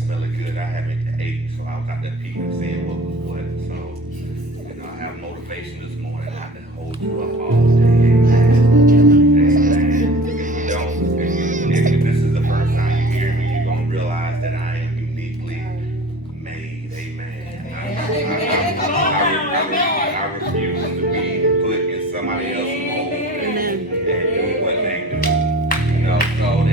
smelling good. I haven't ate, so I was out there peeking, seeing what was what. So, I have motivation this morning. I can hold you up all day. Amen. If this is the first time you hear me, you're going to realize that I am uniquely made. Amen. I refuse to be put in somebody else's mold and do what they do. So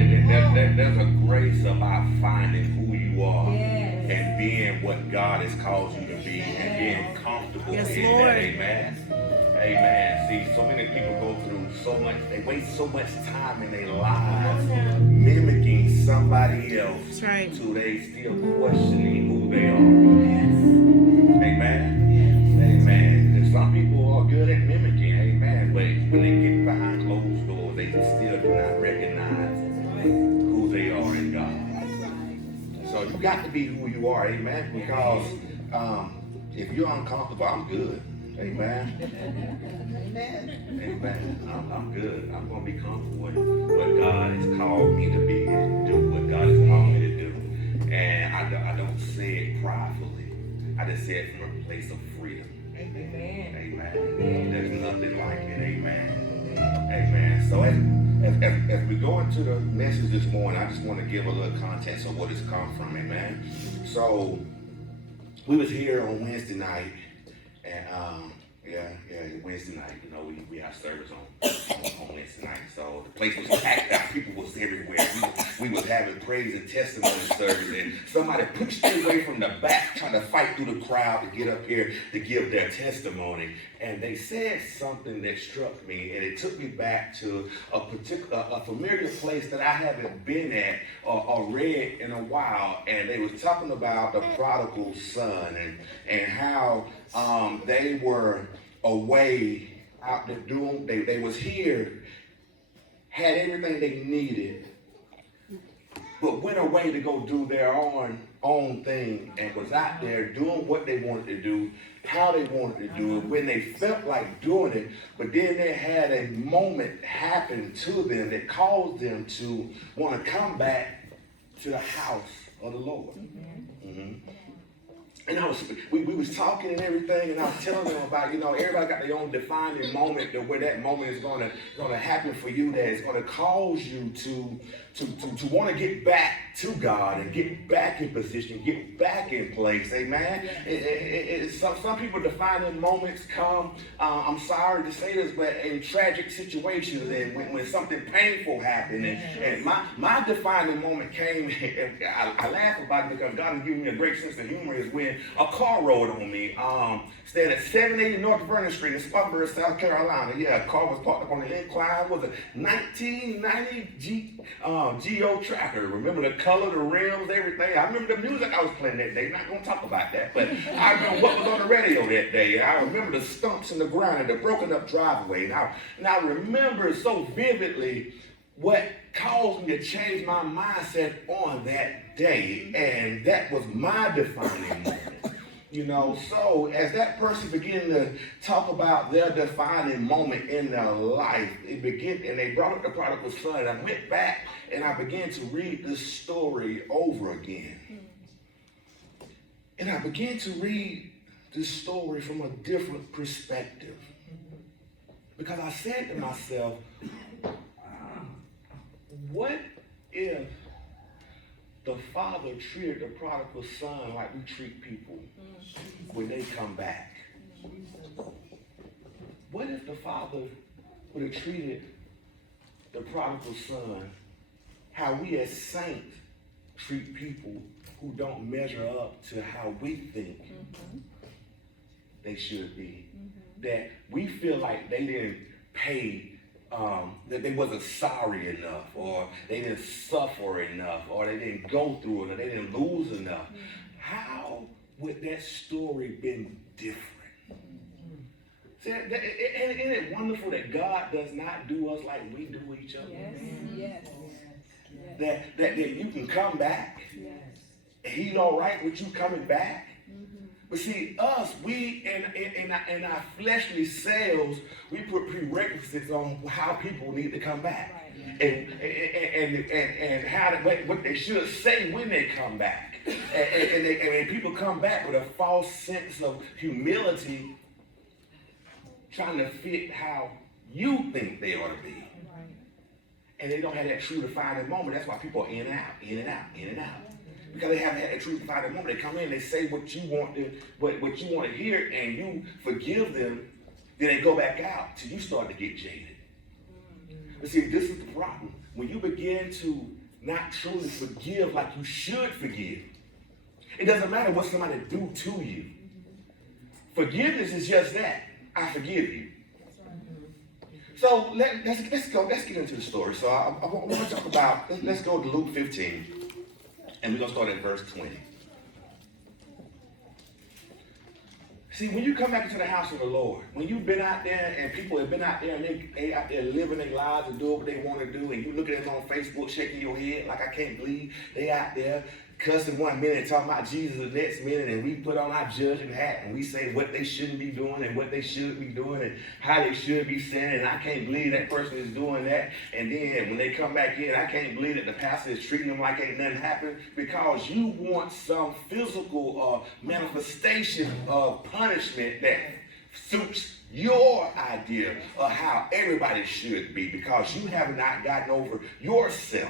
there's a grace about finding who you are and being what God has called you to be and being comfortable in that. Amen. Amen. See, so many people go through so much, they waste so much time in their lives mimicking somebody else till they still questioning who they are. Amen. Amen. And some people are good at mimicking, amen, but when they get behind closed doors, they still do not recognize who they are in God. So you got to be who you are, amen, because if you're uncomfortable, I'm good. Amen. Amen. I'm good. I'm going to be comfortable with what God has called me to be and do what God has called me to do. And I don't say it pridefully. I just say it from a place of freedom. Amen. Amen. There's nothing like it. Amen. Amen. So as we go into the message this morning, I just want to give a little context of what it's come from. Amen. So we was here on Wednesday night. And Wednesday night, we have service on Wednesday night. So the place was packed out, people was everywhere. We was having praise and testimony service, and somebody pushed their way from the back, trying to fight through the crowd to get up here to give their testimony. And they said something that struck me, and it took me back to a familiar place that I haven't been at or read in a while. And they was talking about the prodigal son and how they were away out there doing, they was here, had everything they needed, but went away to go do their own thing and was out there doing what they wanted to do, how they wanted to do it, when they felt like doing it, but then they had a moment happen to them that caused them to want to come back to the house of the Lord. Mm-hmm. And we was talking and everything, and I was telling them about, everybody got their own defining moment, where that moment is gonna happen for you, that is gonna cause you to want to get back to God and get back in position, get back in place. Amen. Some people defining moments come, I'm sorry to say this, but in tragic situations and when something painful happened. And my defining moment came, and I laugh about it because God has given me a great sense of humor, is when a car rolled on me. Staying at 780 North Vernon Street in Spartanburg, South Carolina. Yeah, a car was parked up on the incline. It was a 1990 Geo Tracker. Remember the color, the rims, everything. I remember the music I was playing that day. Not going to talk about that, but I remember what was on the radio that day. I remember the stumps in the ground and the broken up driveway. And I remember so vividly what caused me to change my mindset on that day. And that was my defining moment. So as that person began to talk about their defining moment in their life, and they brought up the prodigal son. I went back and I began to read this story over again. And I began to read this story from a different perspective. Because I said to myself, what if the father treated the prodigal son like we treat people when they come back? What if the father would have treated the prodigal son how we as saints treat people who don't measure up to how we think they should be? That we feel like they didn't pay, that they wasn't sorry enough, or they didn't suffer enough, or they didn't go through it, or they didn't lose enough. How would that story been different? See, isn't it wonderful that God does not do us like we do each other? Yes. That you can come back. Yes. He's all right with you coming back. But see, us, we in our fleshly selves, we put prerequisites on how people need to come back. And how what they should say when they come back. And people come back with a false sense of humility, trying to fit how you think they ought to be. And they don't have that true defining moment. That's why people are in and out, in and out, in and out. Because they haven't had that true defining moment. They come in, they say what you want to hear, and you forgive them. Then they go back out till you start to get jaded. But see, this is the problem. When you begin to not truly forgive like you should forgive, it doesn't matter what somebody do to you. Forgiveness is just that. I forgive you. So let's get into the story. So I want to talk about, let's go to Luke 15, and we're going to start at verse 20. See, when you come back into the house of the Lord, when you've been out there and people have been out there and they out there living their lives and doing what they want to do, and you look at them on Facebook shaking your head like, I can't believe they out there cussing one minute and talking about Jesus the next minute, and we put on our judging hat and we say what they shouldn't be doing and what they should be doing and how they should be saying, and I can't believe that person is doing that. And then when they come back in, I can't believe that the pastor is treating them like ain't nothing happened, because you want some physical manifestation of punishment that suits your idea of how everybody should be, because you have not gotten over yourself.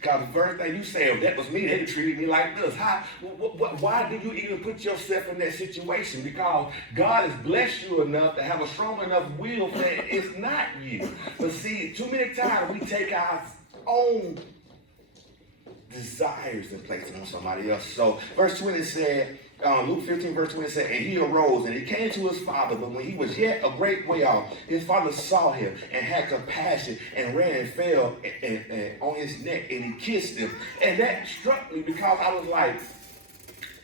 Because the first thing you say, if that was me, they'd treated me like this. Why do you even put yourself in that situation? Because God has blessed you enough to have a strong enough will that it's not you. But see, too many times we take our own desires and place them on somebody else. So verse 20 said, Luke 15 verse 20 said, and he arose and he came to his father, but when he was yet a great way off, his father saw him and had compassion and ran and fell on his neck and he kissed him. And that struck me, because I was like,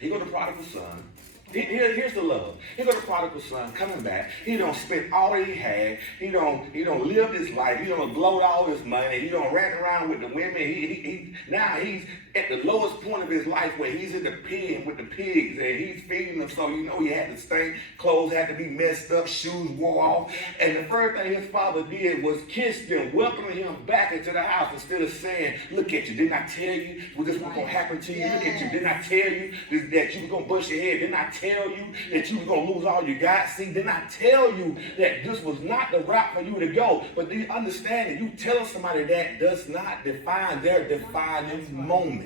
here go the prodigal son. Here's the love. Here go the prodigal son coming back. He don't spend all that he had. He don't live his life. He don't blow all his money. He don't run around with the women. Now he's at the lowest point of his life, where he's in the pen with the pigs and he's feeding them. So he had to stink. Clothes had to be messed up. Shoes wore off. And the first thing his father did was kiss them, welcoming him back into the house, instead of saying, look at you. Didn't I tell you this was going to happen to you? Look at you. Didn't I tell you that you were going to bust your head? Didn't I tell you that you were going to lose all you got? See, didn't I tell you that this was not the route for you to go? But do you understand that you telling somebody that does not define their defining moment?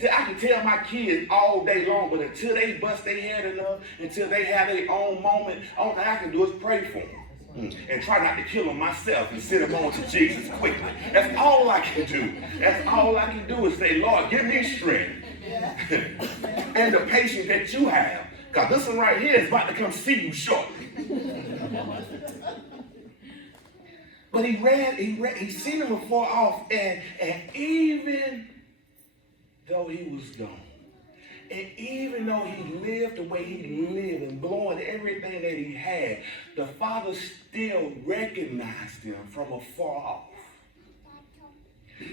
See, I can tell my kids all day long, but until they bust their head enough, until they have their own moment, all I can do is pray for them. And try not to kill them myself and send them on to Jesus quickly. That's all I can do. That's all I can do is say, Lord, give me strength and the patience that you have. Because this one right here is about to come see you shortly. But he seen him afar off, and even though he was gone, and even though he lived the way he lived and blowing everything that he had, the father still recognized him from afar off.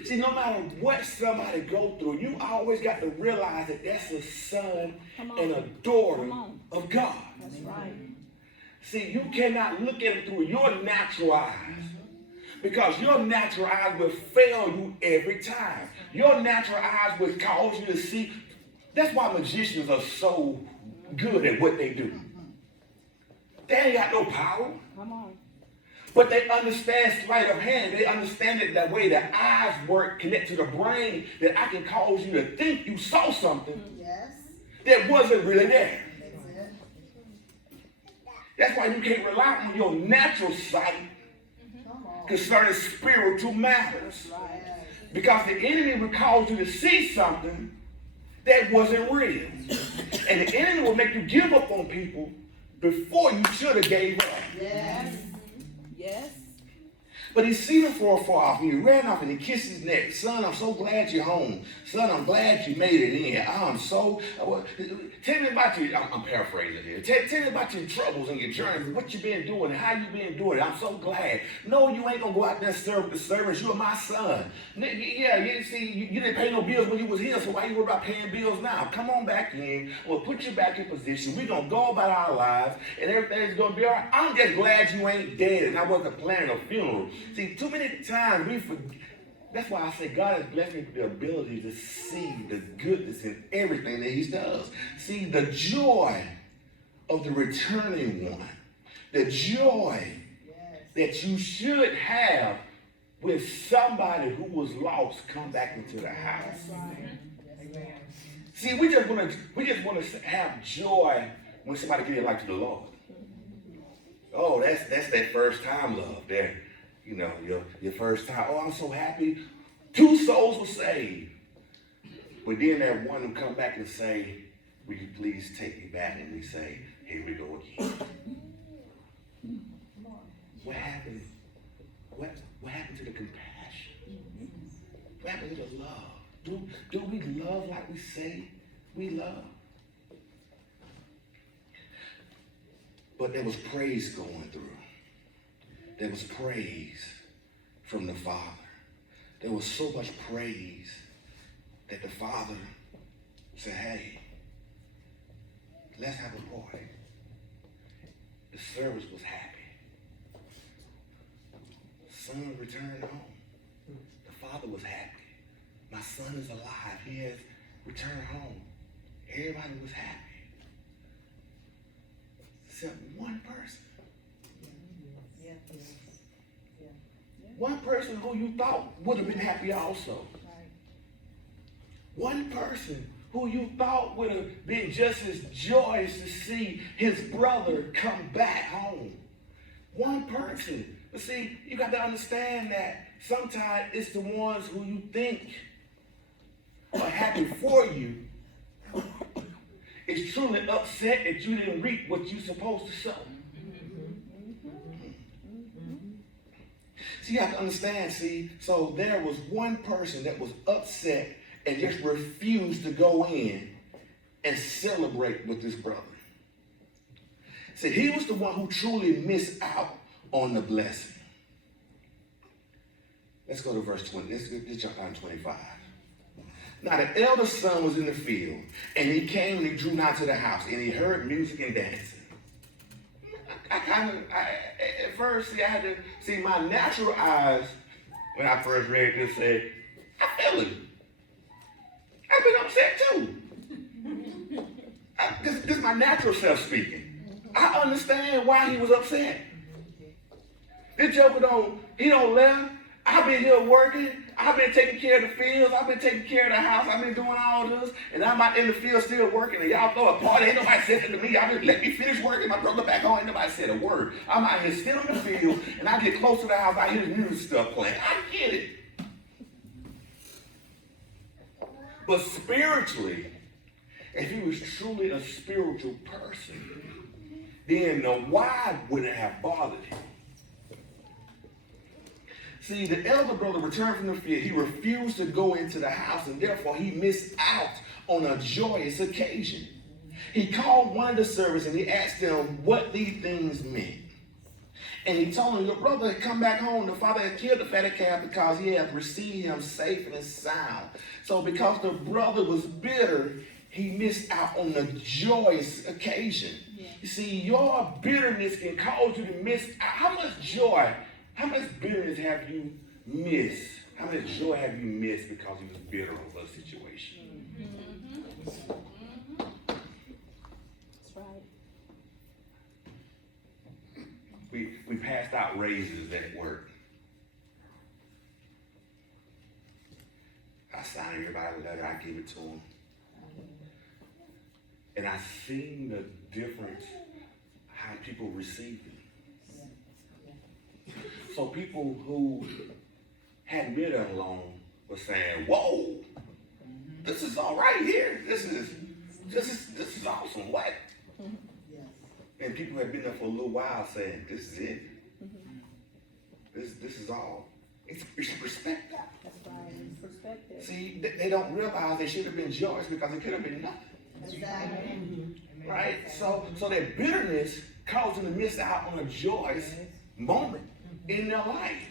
See, no matter what somebody go through, you always got to realize that that's a son and a daughter of God. That's right. See, you cannot look at it through your natural eyes, because your natural eyes will fail you every time. Your natural eyes will cause you to see. That's why magicians are so good at what they do. They ain't got no power. Come on. But they understand sleight of hand. They understand it that way the eyes work, connect to the brain, that I can cause you to think you saw something that wasn't really there. That's why you can't rely on your natural sight concerning spiritual matters. Because the enemy will cause you to see something that wasn't real. And the enemy will make you give up on people before you should have gave up. Yes. Yes. But he seen him from afar off, and he ran off and he kissed his neck. Son, I'm so glad you're home. Son, I'm glad you made it in. Tell me about your, I'm paraphrasing here. Tell me about your troubles and your journeys, what you've been doing, and how you've been doing it. I'm so glad. No, you ain't going to go out there and serve the servants. You're my son. Yeah, you didn't pay no bills when you was here, so why you worry about paying bills now? Come on back in. We'll put you back in position. We're going to go about our lives, and everything's going to be all right. I'm just glad you ain't dead, and I wasn't planning a funeral. See, too many times we forget. That's why I say God has blessed me with the ability to see the goodness in everything that he does. See the joy of the returning one. The joy that you should have when somebody who was lost come back into the house. See, we just want to have joy when somebody gives their life to the Lord. Oh, that's that first time love there. You know, your first time. Oh, I'm so happy. 2 souls were saved. But then that one will come back and say, will you please take me back? And we say, here we go again. What happened? What happened to the compassion? What happened to the love? Do we love like we say we love? But there was praise going through. There was praise from the Father. There was so much praise that the Father said, hey, let's have a party. The service was happy. Son returned home. The Father was happy. My son is alive. He has returned home. Everybody was happy. Except one person. One person who you thought would have been happy also. One person who you thought would have been just as joyous to see his brother come back home. One person. But see, you got to understand that sometimes it's the ones who you think are happy for you is truly upset that you didn't reap what you're supposed to sow. See, you have to understand, so there was one person that was upset and just refused to go in and celebrate with his brother. See, he was the one who truly missed out on the blessing. Let's go to verse 20. Let's jump down to 25. Now the elder son was in the field, and he came and he drew nigh to the house, and he heard music and dancing. At first, I had to see my natural eyes when I first read this said, I feel it. I've been upset too. This is my natural self speaking. I understand why he was upset. This joker don't left. I've been here working. I've been taking care of the fields. I've been taking care of the house. I've been doing all this. And I'm out in the field still working. And y'all throw a party. Ain't nobody said it to me. Y'all just let me finish working. My brother back home. Ain't nobody said a word. I'm out here still in the field. And I get close to the house. I hear the music stuff playing. I get it. But spiritually, if he was truly a spiritual person, then the why wouldn't have bothered him. See, the elder brother returned from the field. He refused to go into the house, and therefore he missed out on a joyous occasion. He called one of the servants, and he asked them what these things meant. And he told him, your brother had come back home. The father had killed the fatted calf because he had received him safe and sound. So because the brother was bitter, he missed out on the joyous occasion. Yeah. You see, your bitterness can cause you to miss out. How much joy, how much bitterness have you missed? How much joy have you missed because you was bitter over a situation? Mm-hmm. That's right. We passed out raises at work. I signed everybody a letter, I give it to them. And I seen the difference how people receive it. So people who hadn't been there long were saying, whoa, this is all right here. This is awesome. What? And people have been there for a little while saying, this is it. This is all. It's perspective. That's right. Perspective. See, they don't realize they should have been joyous because it could have been nothing. Exactly. Right? So that bitterness caused them to miss out on a joyous moment in their life.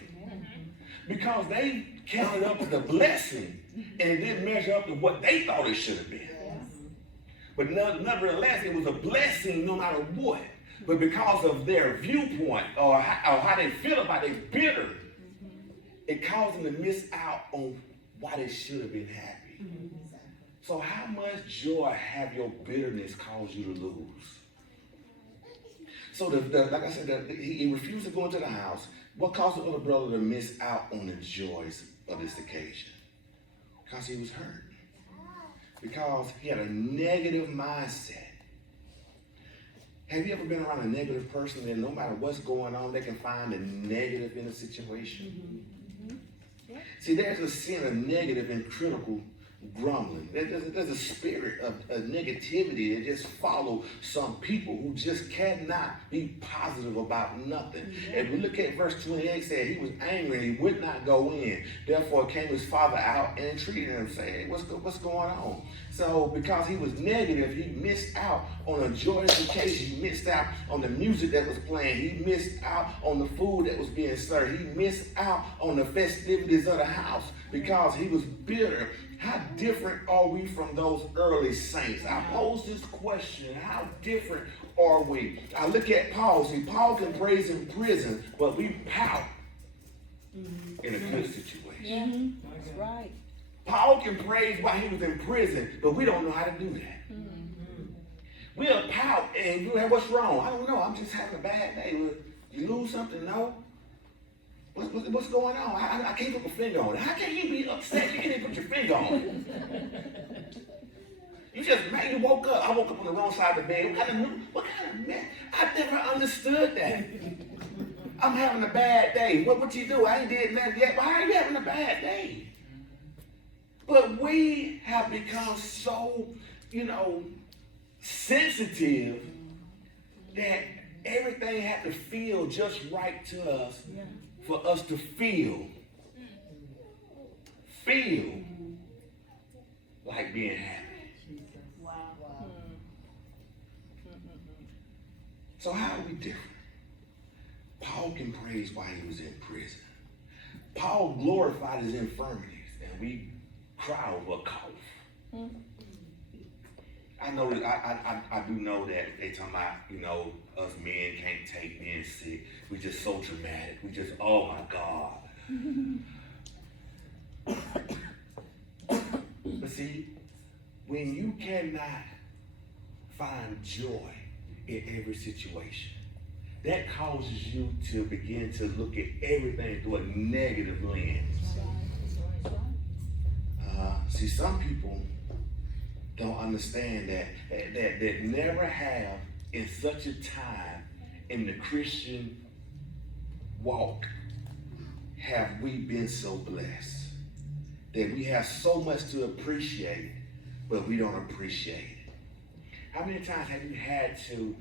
Because they counted up as a blessing and it didn't measure up to what they thought it should have been. But nevertheless, it was a blessing no matter what. But because of their viewpoint or how they feel about it, they're bitter. it caused them to miss out on why they should have been happy. So how much joy have your bitterness caused you to lose? So like I said, he refused to go into the house. What caused the other brother to miss out on the joys of this occasion? Because he was hurt. Because he had a negative mindset. Have you ever been around a negative person that no matter what's going on, they can find the negative in a situation? See, there's a sin of negative and critical grumbling. There's a spirit of negativity that just follows some people who just cannot be positive about nothing. And we look at verse 28, said he was angry and he would not go in. Therefore came his father out and entreated him, saying, hey, what's going on? So because he was negative, he missed out on a joyous occasion. He missed out on the music that was playing. He missed out on the food that was being served. He missed out on the festivities of the house because he was bitter. How different are we from those early saints? I pose this question, how different are we? I look at Paul. See, Paul can praise in prison, but we pout in a good situation. That's right. Paul can praise while he was in prison, but we don't know how to do that. We'll pout and you have, what's wrong? I don't know. I'm just having a bad day. You lose something? No. What's going on? I can't put my finger on it. How can you be upset? You can't even put your finger on it. You just, man, you woke up. I woke up on the wrong side of the bed. What kind of man? I never understood that. I'm having a bad day. What you do? I ain't did nothing yet. Why are you having a bad day? But we have become so, sensitive that everything had to feel just right to us for us to feel like being happy. Wow. So how are we different? Paul can praise while he was in prison. Paul glorified his infirmities, and we cry over a cough. I know that I do know that they talking about, us men can't take being sick. We just so dramatic. We just, oh my God. But see, when you cannot find joy in every situation, that causes you to begin to look at everything through a negative lens. See, some people don't understand that never have in such a time in the Christian walk have we been so blessed that we have so much to appreciate, but we don't appreciate it. How many times have you had to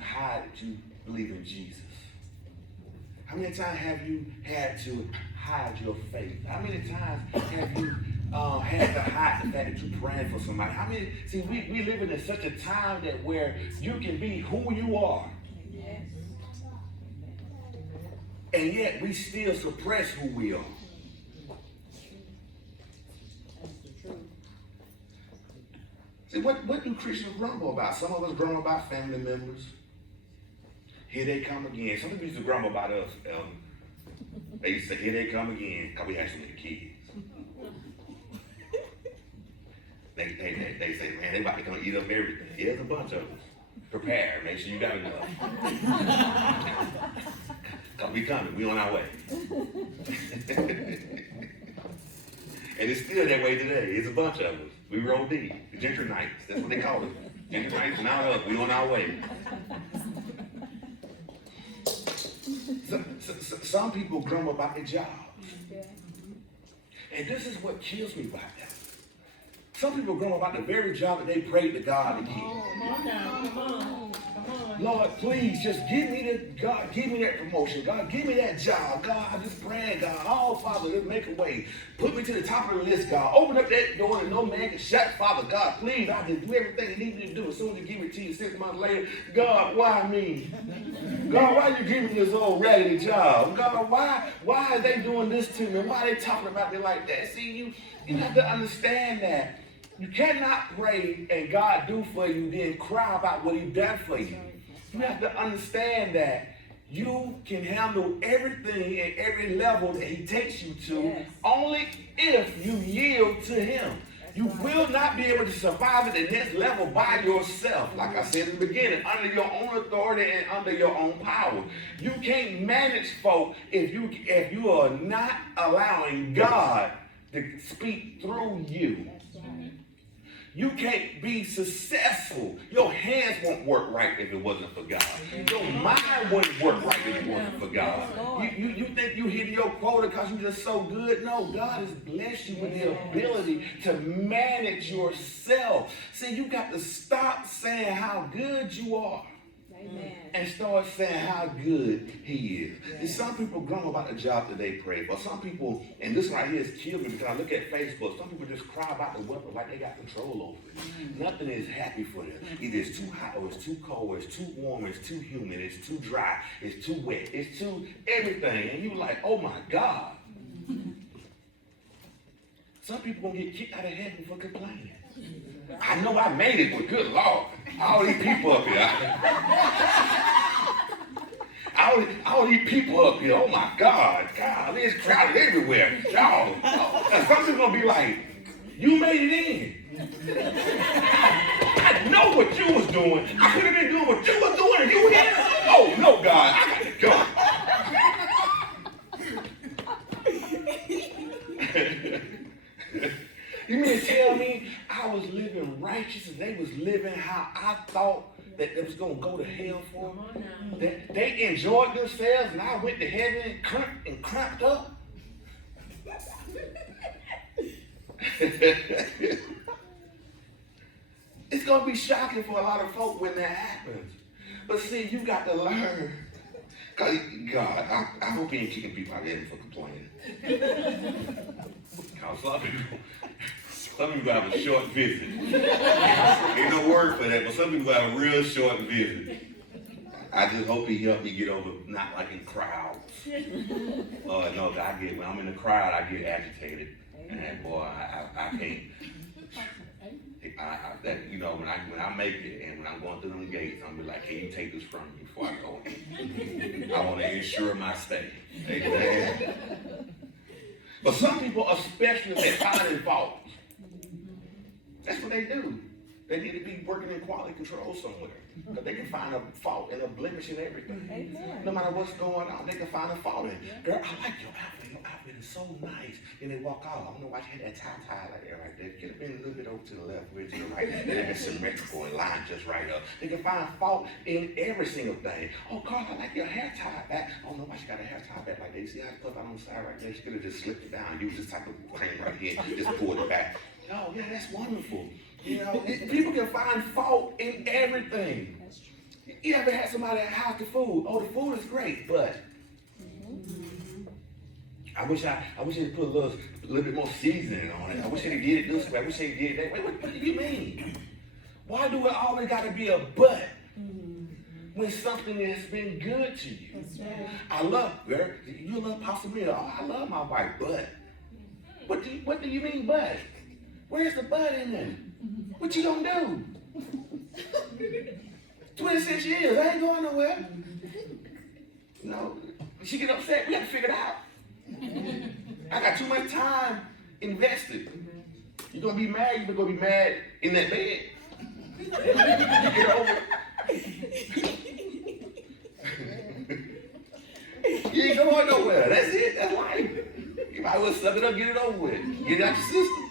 hide that you believe in Jesus? How many times have you had to hide your faith? How many times have you had to hide the fact that you're praying for somebody? See, we live in such a time that where you can be who you are. Yes. And yet we still suppress who we are. That's the truth. See, what do Christians grumble about? Some of us grumble about family members. Here they come again. Some people used to grumble about us. They used to say, here they come again, because we had so many kids. They say, man, they about to come eat up everything. Yeah, there's a bunch of us. Prepare, make sure you got enough. Because we coming, we on our way. And it's still that way today. It's a bunch of us. We roll deep. The Gentry Nights, that's what they call it. Gentry Nights, now up, we on our way. Some people grumble about their jobs. And this is what kills me about that. Some people grumble about the very job that they prayed to God to get. Come on. Lord, please just give me that promotion. God, give me that job. God, I just pray, God. Oh, Father, just make a way. Put me to the top of the list, God. Open up that door and no man can shut. Father, God, please, I just do everything you need me to do. As soon as you give it to you 6 months later, God, why me? God, why you giving me this old raggedy job? God, why are they doing this to me? Why are they talking about me like that? See, you have to understand that. You cannot pray and God do for you, then cry about what he done for you. You have to understand that You can handle everything at every level that he takes you to, Yes. only if you yield to him. You will not be able to survive at the next level by yourself. Like I said in the beginning, under your own authority and under your own power. You can't manage folk if you are not allowing God to speak through you. You can't be successful. Your hands won't work right if it wasn't for God. Your mind wouldn't work right if it wasn't for God. You think you hit your quota because you're just so good? No, God has blessed you with the ability to manage yourself. See, you got to stop saying how good you are. Amen. And start saying how good he is. And some people grumble about the job that they pray for. Some people, and this right here is killing me because I look at Facebook, some people just cry about the weather like they got control over it. Nothing is happy for them. Either it's too hot or it's too cold, or it's too warm, or it's too humid, it's too dry, it's too wet, it's too everything. And you like, oh my God. Some people gonna get kicked out of heaven for complaining. I know I made it, but good Lord, all these people up here. All these people up here, oh my God, it's crowded everywhere. Y'all, and some people gonna be like, you made it in. I know what you was doing. I could have been doing what you was doing and you were here. Oh no, God, I got to go. You mean to tell me I was living righteous and they was living how I thought that they was going to go to hell for? That they enjoyed themselves and I went to heaven and cramped up? It's going to be shocking for a lot of folk when that happens. But see, you got to learn. God, I hope he ain't kicking people out of heaven for complaining. Because some people have a short visit. Ain't no word for that, but some people have a real short visit. I just hope he helped me get over not liking crowds. No, when I'm in the crowd, I get agitated. And boy, I can't. When I make it and when I'm going through them gates, I'm be like, can you take this from me before I go? I want to ensure my stay. Amen. But some people, especially, they find fault. That's what they do. They need to be working in quality control somewhere. Because they can find a fault and a blemish in everything. Amen. No matter what's going on, they can find a fault in it. Girl, I like your outfit. Your outfit is so nice. And they walk out. I don't know why she had that tie like that right there. It could have been a little bit over to the left, way to the right. It would have been symmetrical and lined just right up. They can find fault in every single thing. Oh, Carl, I like your hair tied back. I don't know why she got her hair tied back like that. You see how it's put out on the side right there? She could have just slipped it down. Use this type of cream right here. Just pulled it back. Oh, yeah, that's wonderful. You know, people can find fault in everything. You ever had somebody that how's the food? Oh, the food is great, but I wish they put a little bit more seasoning on it. I wish they did it this way. I wish they did it that way. What do you mean? Why do it always got to be a but when something has been good to you? I love, girl, you love pasta meal. Oh, I love my wife, but what do you mean, but? Where's the but in there? What you gonna do? 26 years, I ain't going nowhere. No, she get upset, we have to figure it out. I got too much time invested. You're gonna be mad, you're gonna be mad in that bed. You get over it. You ain't going nowhere, that's it, that's life. You might as well suck it up, get it over with. Get it out your system.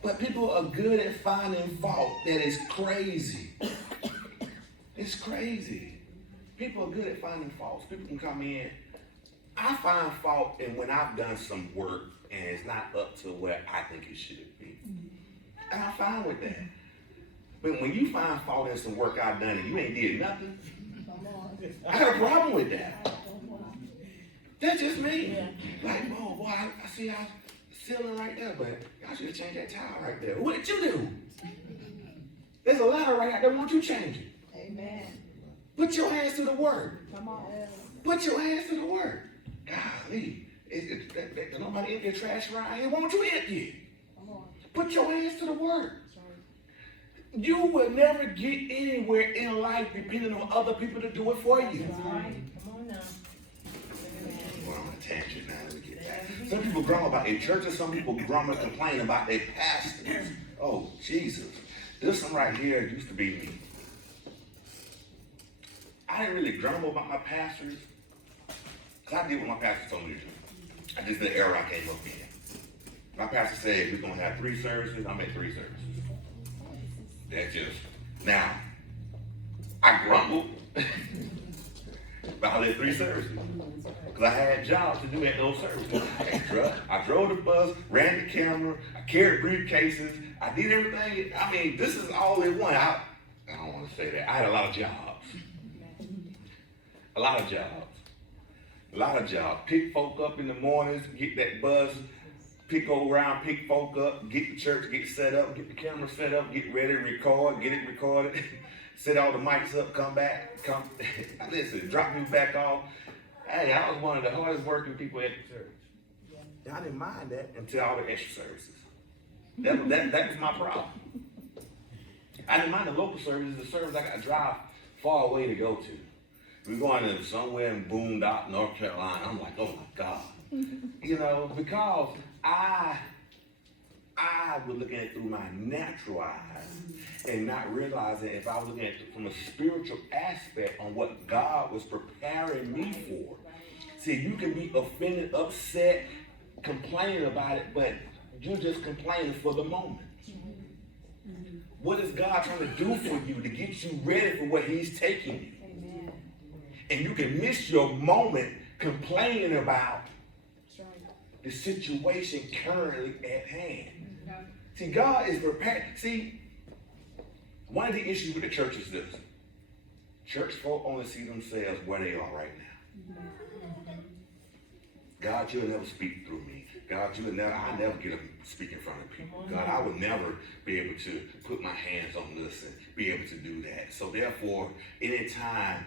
But people are good at finding fault. That is crazy. It's crazy. People are good at finding faults. People can come in. I find fault in when I've done some work and it's not up to where I think it should be. And I'm fine with that. But when you find fault in some work I've done and you ain't did nothing, I got a problem with that. That's just me. Like, oh boy, I see how ceiling right there, but y'all should have changed that tile right there. What did you do? There's a ladder right out there. Won't you change it? Amen. Put your hands to the work. Come on. Put your hands to the work. Golly. Nobody empty the trash around here. Won't you empty it? Come on. Put your hands to the work. You will never get anywhere in life depending on other people to do it for you. That's right. Come on now. Well, I'm on a tangent now. Let me get that. Some people grumble about their churches. Some people grumble and complain about their pastors. Oh, Jesus. This one right here used to be me. I didn't really grumble about my pastors, because I did what my pastor told me to do. I just did the era I came up in. My pastor said we're going to have 3 services. I'm at 3 services. That's just. Now, I grumbled about the 3 services, because I had jobs to do at those services. I drove the bus, ran the camera, I carried briefcases, I did everything. I mean, this is all in one. I don't want to say that. I had a lot of jobs. A lot of jobs. A lot of jobs. Pick folk up in the mornings, get that bus, pick around, pick folk up, get the church, get set up, get the camera set up, get ready to record, get it recorded, set all the mics up, come back, listen, drop me back off. Hey, I was one of the hardest working people at the church. I didn't mind that until all the extra services. That was my problem. I didn't mind the local services, the service I got to drive far away to go to. We're going to somewhere in Boondock, North Carolina. I'm like, oh my God. You know, because I was looking at it through my natural eyes and not realizing if I was looking at it from a spiritual aspect on what God was preparing me for. See, you can be offended, upset, complaining about it, but you're just complaining for the moment. What is God trying to do for you to get you ready for what He's taking you? And you can miss your moment complaining about the situation currently at hand. See, God is prepared. See, one of the issues with the church is this. Church folk only see themselves where they are right now. God, you'll never speak through me. God, I never get up and speak in front of people. God, I would never be able to put my hands on this and be able to do that. So therefore, anytime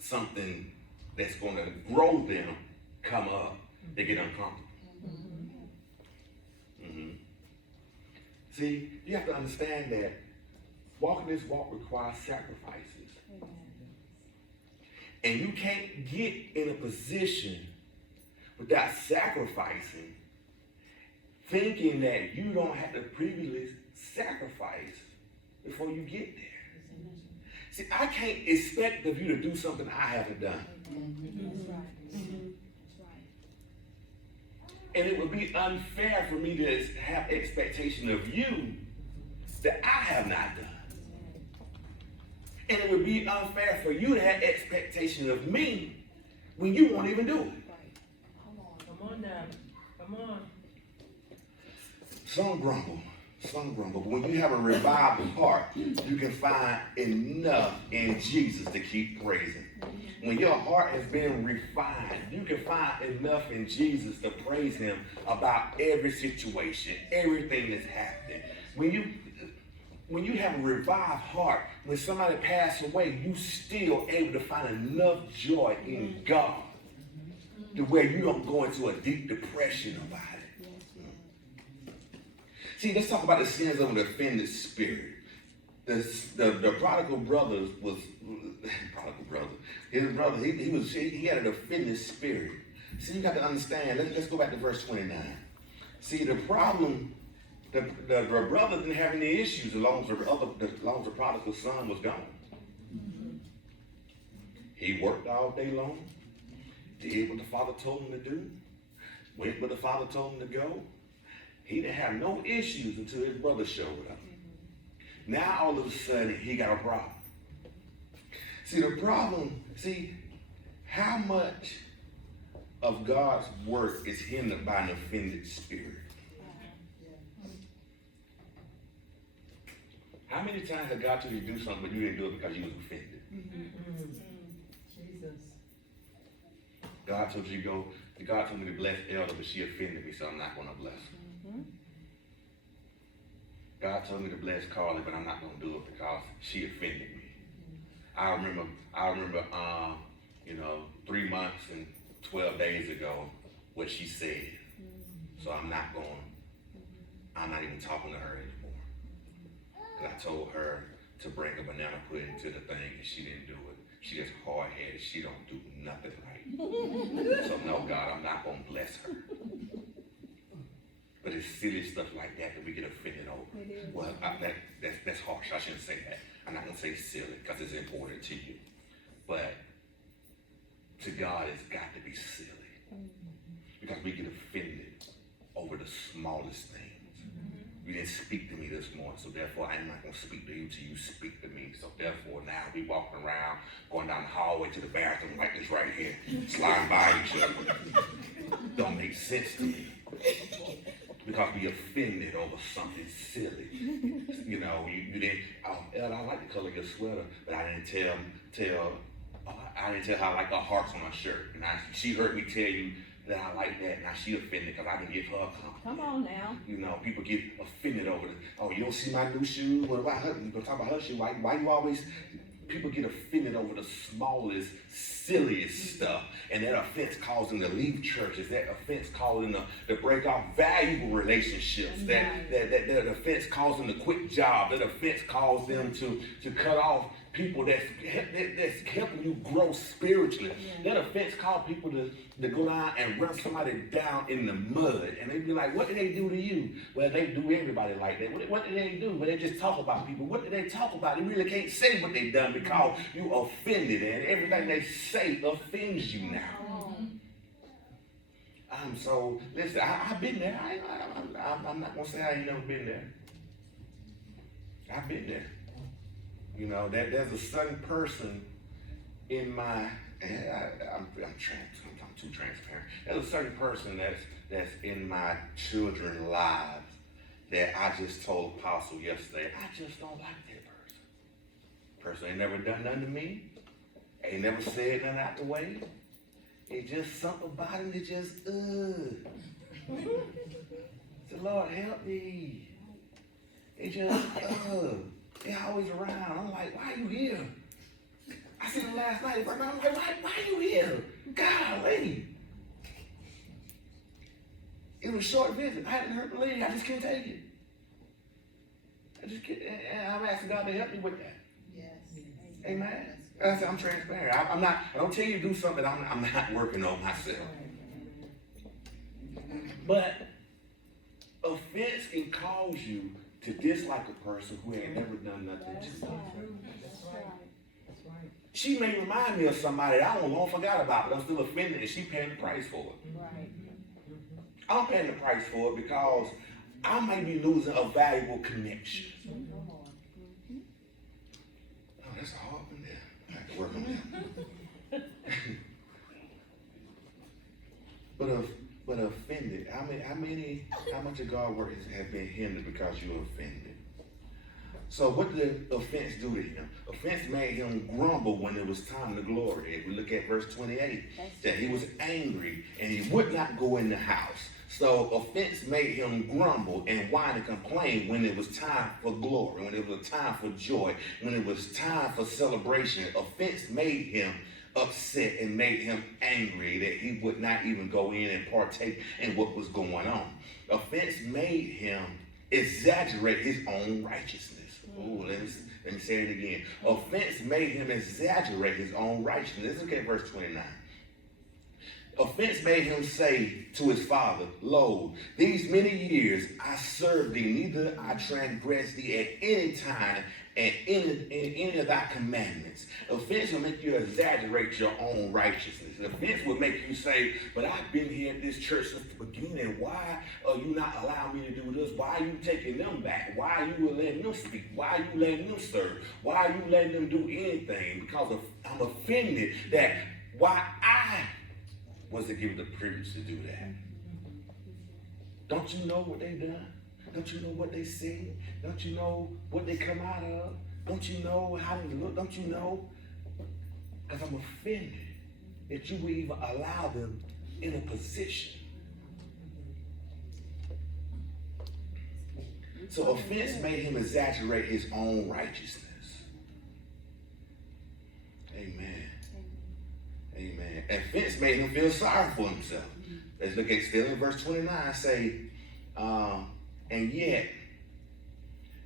something that's going to grow them come up, they get uncomfortable. See, you have to understand that walking this walk requires sacrifices. And you can't get in a position without sacrificing, thinking that you don't have to previously sacrifice before you get there. See, I can't expect of you to do something I haven't done. And it would be unfair for me to have expectation of you that I have not done. And it would be unfair for you to have expectation of me when you won't even do it. Come on now. Come on. Some grumble. But when you have a revived heart, you can find enough in Jesus to keep praising. When your heart has been refined, you can find enough in Jesus to praise Him about every situation, everything that's happening. When you have a revived heart, when somebody passes away, you still able to find enough joy in God to where you don't go into a deep depression about it. See, let's talk about the sins of an offended spirit. The prodigal brother was prodigal brother. His brother, he had an offended spirit. See, you got to understand. Let's go back to verse 29. See, the problem, the brother didn't have any issues as long as the prodigal son was gone. He worked all day long, did what the father told him to do, went where the father told him to go. He didn't have no issues until his brother showed up. Now all of a sudden he got a problem. See, how much of God's work is hindered by an offended spirit? How many times have God told you to do something but you didn't do it because you was offended? Jesus. God told me to bless Elder, but she offended me, so I'm not going to bless her. God told me to bless Carly, but I'm not going to do it because she offended me. I remember, 3 months and 12 days ago, what she said. So I'm not even talking to her anymore. Because I told her to bring a banana pudding to the thing and she didn't do it. She just hard-headed. She don't do nothing right. So no, God, I'm not going to bless her. But it's silly stuff like that we get offended over. Well, that's harsh. I shouldn't say that. I'm not going to say silly because it's important to you. But to God, it's got to be silly. Because we get offended over the smallest things. You didn't speak to me this morning, so therefore I'm not going to speak to you till you speak to me. So therefore now we walking around, going down the hallway to the bathroom like this right here, sliding by each other. Don't make sense to me. Because we offended over something silly. You know, you didn't, Elle, I like the color of your sweater, but I didn't tell her I like the hearts on her shirt. And she heard me tell you that I like that. Now she offended because I didn't give her a compliment. Come on now. You know, people get offended over this. Oh, you don't see my new shoes? What about her? You gonna talk about her shoes? Why you always, people get offended over the smallest, silliest stuff. And that offense caused them to leave churches. That offense caused them to break off valuable relationships. That offense caused them to quit jobs. That offense caused them to cut off people that's helping you grow spiritually. That offense caused people to go down and run somebody down in the mud. And they be like, what did they do to you? Well, they do everybody like that. What did they do? Well, they just talk about people. What did they talk about? They really can't say what they done because you offended, and everything they say offends you now. So, listen, I've been there. I'm not going to say I ain't never been there. I've been there. You know, there's a certain person in my, I'm too transparent. There's a certain person that's in my children's lives that I just told Apostle yesterday, I just don't like that person. Person ain't never done nothing to me. Ain't never said nothing out the way. It's just something about him that just, the Lord help me. It just, they're always around. I'm like, why are you here? I seen him last night. I'm like, why are you here? Golly. It was a short visit. I hadn't heard the lady. I just can't take it. And I'm asking God to help me with that. Yes. Amen. I said, I'm transparent. I don't tell you to do something I'm not working on myself. But offense can cause you to dislike a person who ain't never done nothing to you. That's right. She may remind me of somebody that I long forgot about, but I'm still offended and she paying the price for it. Right. I'm paying the price for it because I might be losing a valuable connection. Oh, that's a hard one there. I have to work on that. But offended. How much of God's work has been hindered because you're offended? So what did offense do to him? Offense made him grumble when it was time to glory. If we look at verse 28, that he was angry and he would not go in the house. So offense made him grumble and whine and complain when it was time for glory, when it was time for joy, when it was time for celebration. Offense made him upset and made him angry that he would not even go in and partake in what was going on. Offense made him exaggerate his own righteousness. Oh, let me say it again. Offense made him exaggerate his own righteousness. Look at verse 29. Offense made him say to his father, lo, these many years I served thee, neither I transgressed thee at any time and in any of thy commandments. Offense will make you exaggerate your own righteousness. Offense will make you say, but I've been here at this church since the beginning. Why are you not allowing me to do this? Why are you taking them back? Why are you letting them speak? Why are you letting them serve? Why are you letting them do anything? Because I'm offended that why I wasn't given the privilege to do that. Don't you know what they done? Don't you know what they said? Don't you know what they come out of? Don't you know how they look? Don't you know? Because I'm offended that you would even allow them in a position. So offense made him exaggerate his own righteousness. Amen. Amen. Offense made him feel sorry for himself. Let's look at still in verse 29, say, and yet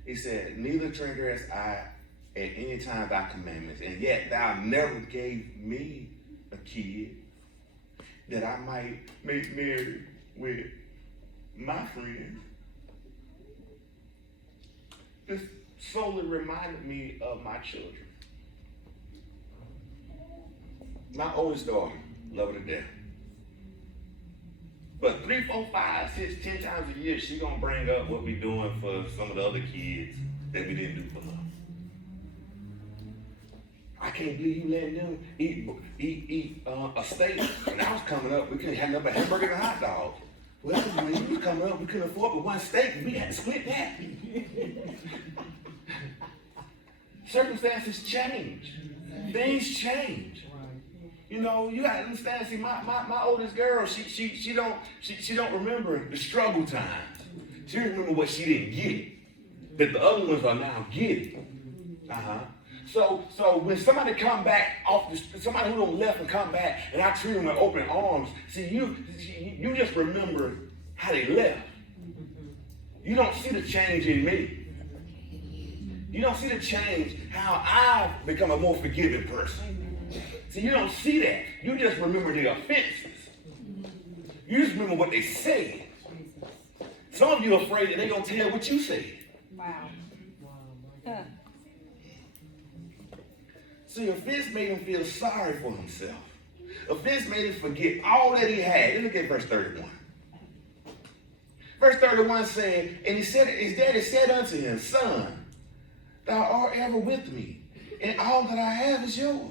He said, neither transgress I at any time thy commandments, and yet thou never gave me a kid that I might make merry with my friends. This solely reminded me of my children. My oldest daughter, love her to death. But 3, 4, 5, 6, 10 times a year, she gonna bring up what we doing for some of the other kids that we didn't do for her. I can't believe you letting them eat a steak. When I was coming up, we couldn't have nothing but hamburger and a hot dog. Well, when you was coming up, we couldn't afford but one steak, and we had to split that. Circumstances change. Things change. You know, you gotta understand. See, my oldest girl, she don't remember the struggle times. She remember what she didn't get, that the other ones are now getting. So when somebody come back somebody who don't left and come back, and I treat them with open arms. See, you just remember how they left. You don't see the change in me. You don't see the change how I've become a more forgiving person. See, you don't see that. You just remember the offenses. You just remember what they said. Some of you are afraid that they're going to tell what you said. Wow. See, offense made him feel sorry for himself. Offense made him forget all that he had. Look at verse 31. Verse 31 said, and his daddy said unto him, Son, thou art ever with me, and all that I have is yours.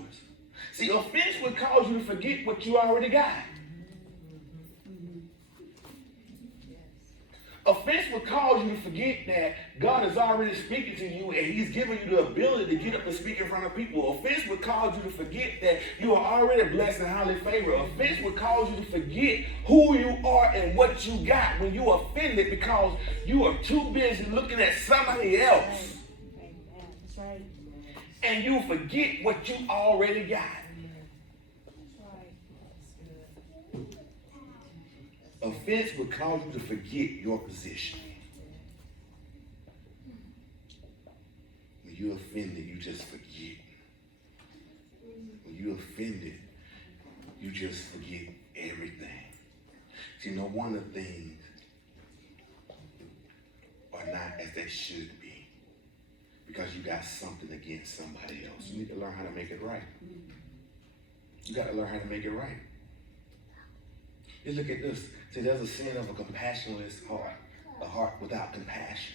See, offense would cause you to forget what you already got. Offense would cause you to forget that God is already speaking to you and he's giving you the ability to get up and speak in front of people. Offense would cause you to forget that you are already blessed and highly favored. Offense would cause you to forget who you are and what you got when you're offended because you are too busy looking at somebody else. That's right. And you forget what you already got. Offense will cause you to forget your position. When you're offended, you just forget. When you're offended, you just forget everything. See, no wonder things are not as they should be. Because you got something against somebody else. You need to learn how to make it right. You got to learn how to make it right. You look at this. See, there's a sin of a compassionless heart, a heart without compassion.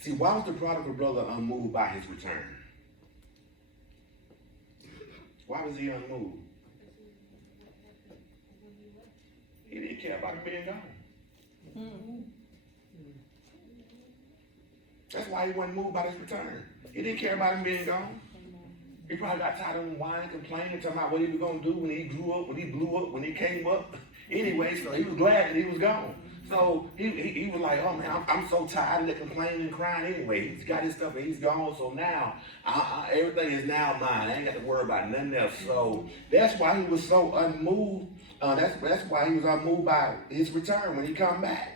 See, why was the prodigal brother unmoved by his return? Why was he unmoved? He didn't care about him being gone. That's why he wasn't moved by his return. He didn't care about him being gone. He probably got tired of him whining, complaining, talking about what he was going to do when he grew up, when he blew up, when he came up. Anyway, so he was glad that he was gone. So he was like, oh man, I'm so tired of the complaining and crying anyway. He's got his stuff and he's gone. So now everything is now mine. I ain't got to worry about nothing else. So that's why he was so unmoved. That's why he was unmoved by his return when he come back.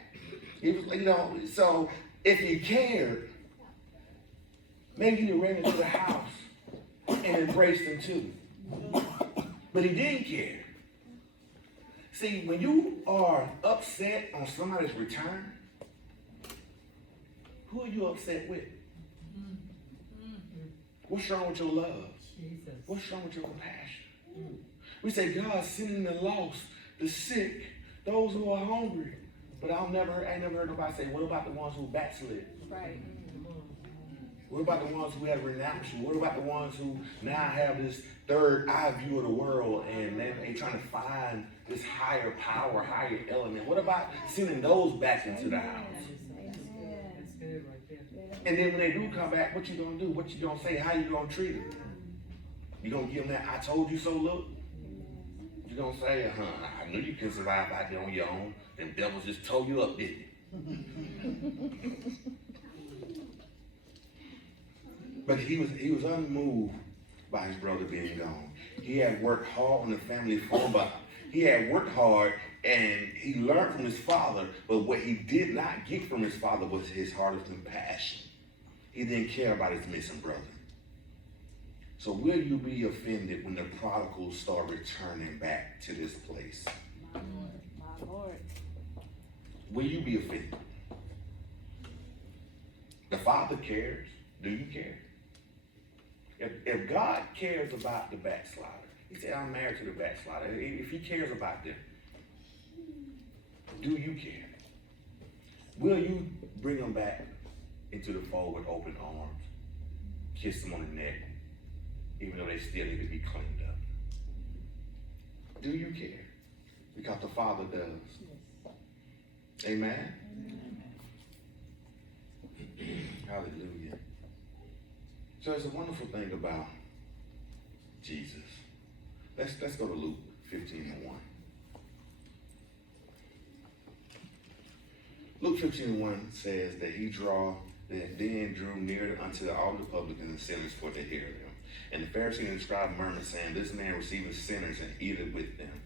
He was, so if he cared, maybe he ran into the house and embraced him too. But he didn't care. See, when you are upset on somebody's return, who are you upset with? What's wrong with your love? What's wrong with your compassion? We say, God sending the lost, the sick, those who are hungry. But I ain't never heard nobody say, what about the ones who backslid? Right. What about the ones who have renounced you? What about the ones who now have this third eye view of the world and they're trying to find this higher power, higher element? What about sending those back into the house? That's good right there. And then when they do come back, what you gonna do? What you gonna say? How you gonna treat them? You gonna give them that I told you so look? You gonna say, I knew you couldn't survive out there on your own. Them devils just tore you up, didn't they? But he was unmoved by his brother being gone. He had worked hard on the family farm, but he had worked hard and he learned from his father, but what he did not get from his father was his heart of compassion. He didn't care about his missing brother. So will you be offended when the prodigals start returning back to this place? My Lord. Will you be offended? The Father cares. Do you care? If God cares about the backslider, he said, I'm married to the backslider. If he cares about them, do you care? Will you bring them back into the fold with open arms, kiss them on the neck, even though they still need to be cleaned up? Do you care? Because the Father does. Amen? Hallelujah. So it's a wonderful thing about Jesus. Let's go to Luke 15:1. Luke 15:1 says that that then drew near unto all the publicans and sinners for to hear them. And the Pharisees and the scribes murmured, saying, this man receiveth sinners and eateth with them.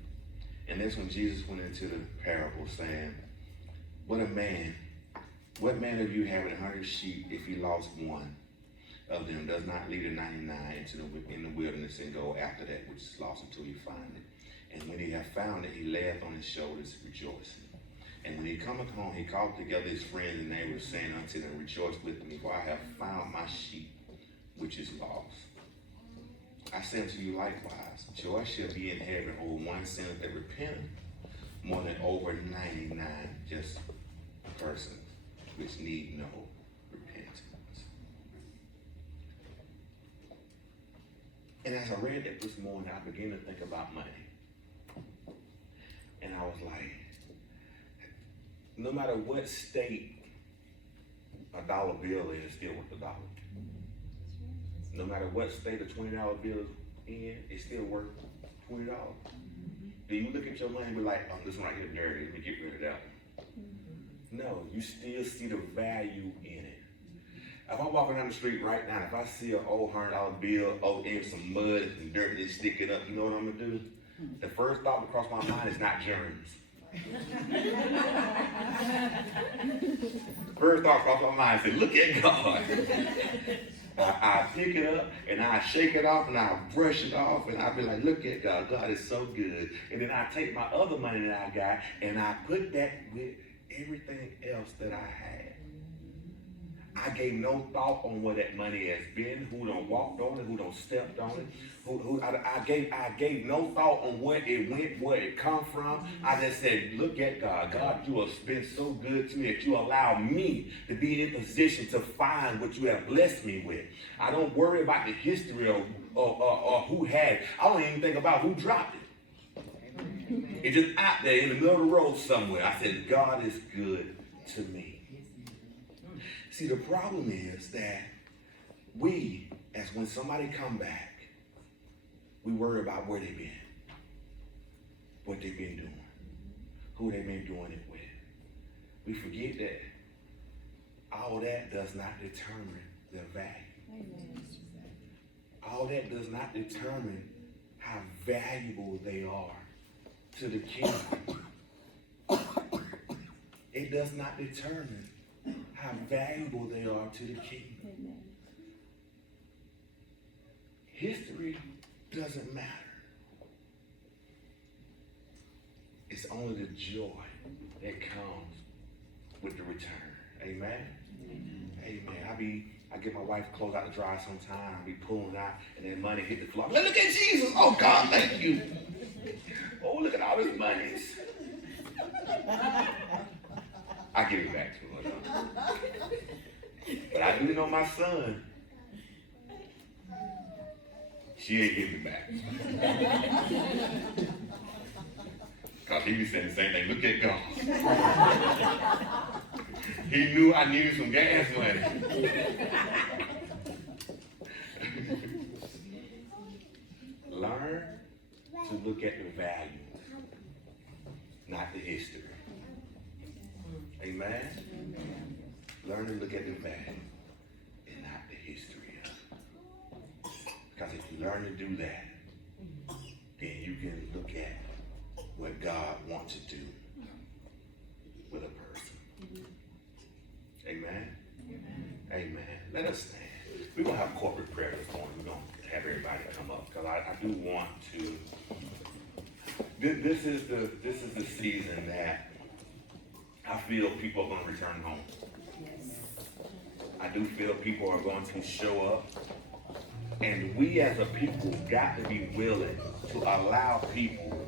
And that's when Jesus went into the parable, saying, what man of you having 100 sheep, if he lost one of them, does not leave the 99 in the wilderness and go after that which is lost until he find it? And when he hath found it, he layeth on his shoulders, rejoicing. And when he cometh home, he called together his friends and neighbors, saying unto them, rejoice with me, for I have found my sheep which is lost. I say unto you likewise, joy shall be in heaven over one sinner that repenteth, more than over 99 just persons which need no repentance. And as I read that this morning, I began to think about money. And I was like, no matter what state a dollar bill is, it's still worth a dollar. No matter what state a $20 bill is in, it's still worth $20. Do you look at your money and be like, oh, this one right here dirty, let me get rid of that one? No, you still see the value in it. If I'm walking down the street right now, if I see an old $100 bill in some mud and dirt that stick it up, you know what I'm gonna do? The first thought that crossed my mind is not germs. The first thought crossed my mind and said, look at God. I pick it up and I shake it off and I brush it off and I be like, look at God. God is so good. And then I take my other money that I got and I put that with everything else that I had. I gave no thought on where that money has been, who done walked on it, who done stepped on it. I gave no thought on where it went, where it come from. I just said, look at God. God, you have been so good to me that you allow me to be in position to find what you have blessed me with. I don't worry about the history or who had it. I don't even think about who dropped it. It's just out there in the middle of the road somewhere. I said, God is good to me. See, the problem is that we, as when somebody come back, we worry about where they've been, what they've been doing, who they've been doing it with. We forget that all that does not determine their value. Amen. All that does not determine how valuable they are to the kingdom. It does not determine how valuable they are to the kingdom. Amen. History doesn't matter. It's only the joy that comes with the return. Amen? Amen. I get my wife clothes out to dry sometime. I be pulling out and then money hit the floor. I'm like, look at Jesus. Oh God, thank you. Oh, look at all this money. I give it back to her. But I do know my son. She ain't giving it back. Because he be saying the same thing. Look at God. He knew I needed some gas money. Learn to look at the value, not the history. Amen? Learn to look at the value and not the history of it. Because if you learn to do that, then you can look at what God wants to do with a person. Amen? Amen. Let us stand. We're going to have corporate prayer this morning. We're going to have everybody come up because I do want to. This is the season that I feel people are going to return home. I do feel people are going to show up. And we as a people got to be willing to allow people